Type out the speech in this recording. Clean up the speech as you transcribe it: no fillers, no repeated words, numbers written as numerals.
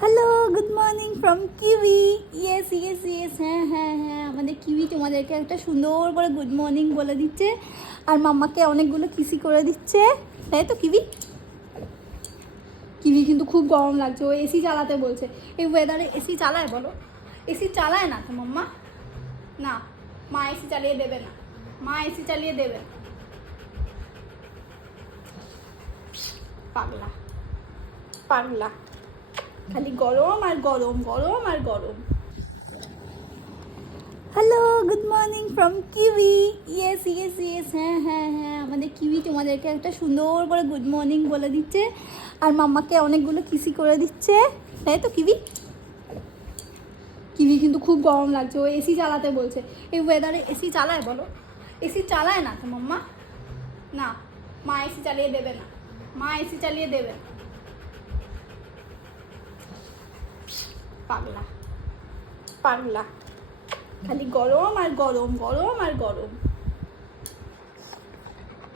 Hello, good morning from kiwi. Yes yes yes, হ্যাঁ হ্যাঁ হ্যাঁ, আমাদের কিউই তোমাদেরকে একটা সুন্দর করে গুড মর্নিং বলে দিচ্ছে আর মাম্মাকে অনেকগুলো কিসি করে দিচ্ছে, তাই তো কিউই? কিউই কিন্তু খুব গরম লাগছে, ও এসি চালাতে বলছে। এই ওয়েদারে এসি চালায় বলো? এসি চালায় না তো মাম্মা? না, মা এসি চালিয়ে দেবে না, মা এসি চালিয়ে দেবে না। পাগলা পাগলা, খালি গরম আর গরম, গরম আর গরম। Hello, good morning from kiwi. Yes yes yes, হ্যাঁ হ্যাঁ হ্যাঁ, আমাদের কিউই তোমাদেরকে একটা সুন্দর করে গুড মর্নিং বলে দিচ্ছে আর মাম্মাকে অনেকগুলো কিসি করে দিচ্ছে, তাই তো কিউই? কিউই কিন্তু খুব গরম লাগছে, ও এসি চালাতে বলছে। এই ওয়েদারে এসি চালায় বলো? এসি চালায় না তো মাম্মা? না, মা এসি চালিয়ে দেবে না, মা এসি চালিয়ে দেবে না। পাগলা পাগলা, খালি গরম আর গরম, গরম আর গরম।